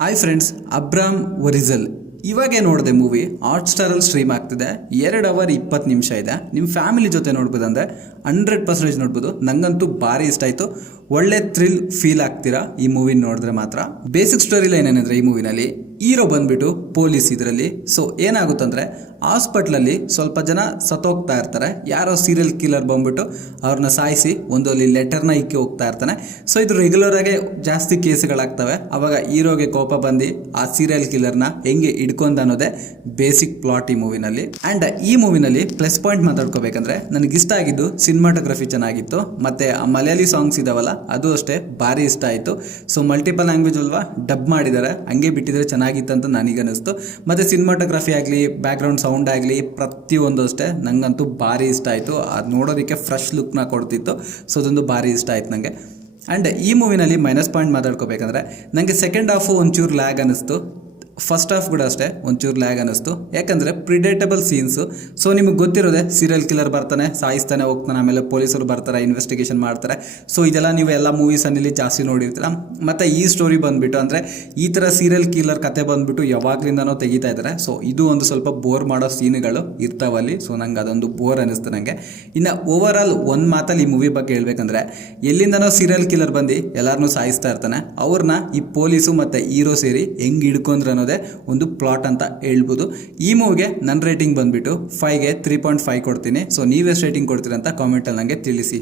Hi friends, ಅಬ್ರಾಮ್ ಒರಿಜಲ್ ಇವಾಗೇ ನೋಡಿದೆ movie. Hot ಸ್ಟಾರಲ್ಲಿ stream ಆಗ್ತಿದೆ. 2 ಅವರ್ 20 ನಿಮಿಷ ಇದೆ. ನಿಮ್ಮ ಫ್ಯಾಮಿಲಿ ಜೊತೆ ನೋಡ್ಬೋದಂದ್ರೆ 100% ನೋಡ್ಬೋದು. ನಂಗಂತೂ ಭಾರಿ ಇಷ್ಟ ಆಯಿತು. ಒಳ್ಳೆ ಥ್ರಿಲ್ ಫೀಲ್ ಆಗ್ತೀರಾ ಈ ಮೂವಿ ನೋಡಿದ್ರೆ ಮಾತ್ರ. ಬೇಸಿಕ್ ಸ್ಟೋರಿ ಲೈನ್ ಏನಂದರೆ, ಈ ಮೂವಿನಲ್ಲಿ ಹೀರೋ ಬಂದ್ಬಿಟ್ಟು ಪೊಲೀಸ್ ಇದರಲ್ಲಿ. ಸೊ ಏನಾಗುತ್ತಂದ್ರೆ, ಹಾಸ್ಪಿಟ್ಲಲ್ಲಿ ಸ್ವಲ್ಪ ಜನ ಸತ್ತೋಗ್ತಾ ಇರ್ತಾರೆ. ಯಾರೋ ಸೀರಿಯಲ್ ಕಿಲ್ಲರ್ ಬಂದ್ಬಿಟ್ಟು ಅವ್ರನ್ನ ಸಾಯಿಸಿ ಒಂದಲ್ಲಿ ಲೆಟರ್ನ ಇಕ್ಕಿ ಹೋಗ್ತಾ ಇರ್ತಾನೆ. ಸೊ ಇದು ರೆಗ್ಯುಲರ್ ಆಗಿ ಜಾಸ್ತಿ ಕೇಸ್ಗಳಾಗ್ತವೆ. ಅವಾಗ ಹೀರೋಗೆ ಕೋಪ ಬಂದು ಆ ಸೀರಿಯಲ್ ಕಿಲ್ಲರ್ನ ಹೆಂಗೆ ಹಿಡ್ಕೊಂಡ ಅನ್ನೋದೇ ಬೇಸಿಕ್ ಪ್ಲಾಟ್ ಈ ಮೂವಿನಲ್ಲಿ. ಆ್ಯಂಡ್ ಈ ಮೂವಿನಲ್ಲಿ ಪ್ಲಸ್ ಪಾಯಿಂಟ್ ಮಾತಾಡ್ಕೋಬೇಕಂದ್ರೆ, ನನಗೆ ಇಷ್ಟ ಆಗಿದ್ದು ಸಿನಿಮಾಟೋಗ್ರಫಿ ಚೆನ್ನಾಗಿತ್ತು. ಮತ್ತು ಆ ಮಲಯಾಳಿ ಸಾಂಗ್ಸ್ ಇದಾವಲ್ಲ, ಅದು ಅಷ್ಟೇ ಭಾರಿ ಇಷ್ಟ ಆಯಿತು. ಸೊ ಮಲ್ಟಿಪಲ್ ಲ್ಯಾಂಗ್ವೇಜ್ ಅಲ್ವಾ, ಡಬ್ ಮಾಡಿದ್ದಾರೆ, ಹಂಗೆ ಬಿಟ್ಟಿದ್ರೆ ಚೆನ್ನಾಗಿತ್ತು ಅಂತ ನನಗೆ ಅನಿಸ್ತು. ಮತ್ತು ಸಿನಿಮಾಟೋಗ್ರಫಿ ಆಗಲಿ, ಬ್ಯಾಕ್ಗ್ರೌಂಡ್ ಸೌಂಡ್ ಆಗಲಿ, ಪ್ರತಿಯೊಂದು ಅಷ್ಟೇ ನನಗಂತೂ ಭಾರಿ ಇಷ್ಟ ಆಯಿತು. ಅದು ನೋಡೋದಕ್ಕೆ ಫ್ರೆಶ್ ಲುಕ್ನ ಕೊಡ್ತಿತ್ತು. ಸೊ ಅದೊಂದು ಭಾರಿ ಇಷ್ಟ ಆಯ್ತು ನನಗೆ. ಆ್ಯಂಡ್ ಈ ಮೂವಿನಲ್ಲಿ ಮೈನಸ್ ಪಾಯಿಂಟ್ ಮಾತಾಡ್ಕೋಬೇಕಂದ್ರೆ, ನನಗೆ ಸೆಕೆಂಡ್ ಹಾಫು ಒಂಚೂರು ಲ್ಯಾಗ್ ಅನ್ನಿಸ್ತು. ಫಸ್ಟ್ ಹಾಫ್ ಕೂಡ ಅಷ್ಟೇ ಒಂಚೂರು ಲ್ಯಾಗ್ ಅನ್ನಿಸ್ತು. ಯಾಕಂದರೆ ಪ್ರಿಡೇಟಬಲ್ ಸೀನ್ಸು. ಸೊ ನಿಮಗೆ ಗೊತ್ತಿರೋದೆ, ಸೀರಿಯಲ್ ಕಿಲ್ಲರ್ ಬರ್ತಾನೆ, ಸಾಯಿಸ್ತಾನೆ ಹೋಗ್ತಾನೆ, ಆಮೇಲೆ ಪೊಲೀಸರು ಬರ್ತಾರೆ, ಇನ್ವೆಸ್ಟಿಗೇಷನ್ ಮಾಡ್ತಾರೆ. ಸೊ ಇದೆಲ್ಲ ನೀವು ಎಲ್ಲ ಮೂವೀಸಲ್ಲಿ ಜಾಸ್ತಿ ನೋಡಿರ್ತೀರ. ಮತ್ತು ಈ ಸ್ಟೋರಿ ಬಂದುಬಿಟ್ಟು ಅಂದರೆ, ಈ ಥರ ಸೀರಿಯಲ್ ಕಿಲ್ಲರ್ ಕತೆ ಬಂದುಬಿಟ್ಟು ಯಾವಾಗಲಿಂದನೋ ತೆಗಿತಾ ಇದ್ದಾರೆ. ಸೊ ಇದು ಒಂದು ಸ್ವಲ್ಪ ಬೋರ್ ಮಾಡೋ ಸೀನ್ಗಳು ಇರ್ತಾವಲ್ಲಿ. ಸೊ ನಂಗೆ ಅದೊಂದು ಬೋರ್ ಅನ್ನಿಸ್ತು ನನಗೆ. ಇನ್ನು ಓವರ್ ಆಲ್ ಒಂದು ಮಾತಲ್ಲಿ ಈ ಮೂವಿ ಬಗ್ಗೆ ಹೇಳ್ಬೇಕಂದ್ರೆ, ಎಲ್ಲಿಂದನೋ ಸೀರಿಯಲ್ ಕಿಲ್ಲರ್ ಬಂದು ಎಲ್ಲರನ್ನೂ ಸಾಯಿಸ್ತಾ ಇರ್ತಾನೆ. ಅವ್ರನ್ನ ಈ ಪೊಲೀಸು ಮತ್ತು ಹೀರೋ ಸೇರಿ ಹೆಂಗೆ ಹಿಡ್ಕೊಂಡ್ರೆ ಅನ್ನೋದೇ ಒಂದು ಪ್ಲಾಟ್ ಅಂತ ಹೇಳ್ಬೋದು. ಈ ಮೂವಿಗೆ ನನ್ನ ರೇಟಿಂಗ್ ಬಂದ್ಬಿಟ್ಟು 5ಗೆ 3.5 ಕೊಡ್ತೀನಿ. ಸೊ ನೀವೆಷ್ಟು ರೇಟಿಂಗ್ ಕೊಡ್ತೀರಾ ಅಂತ ಕಾಮೆಂಟಲ್ಲಿ ನನಗೆ ತಿಳಿಸಿ.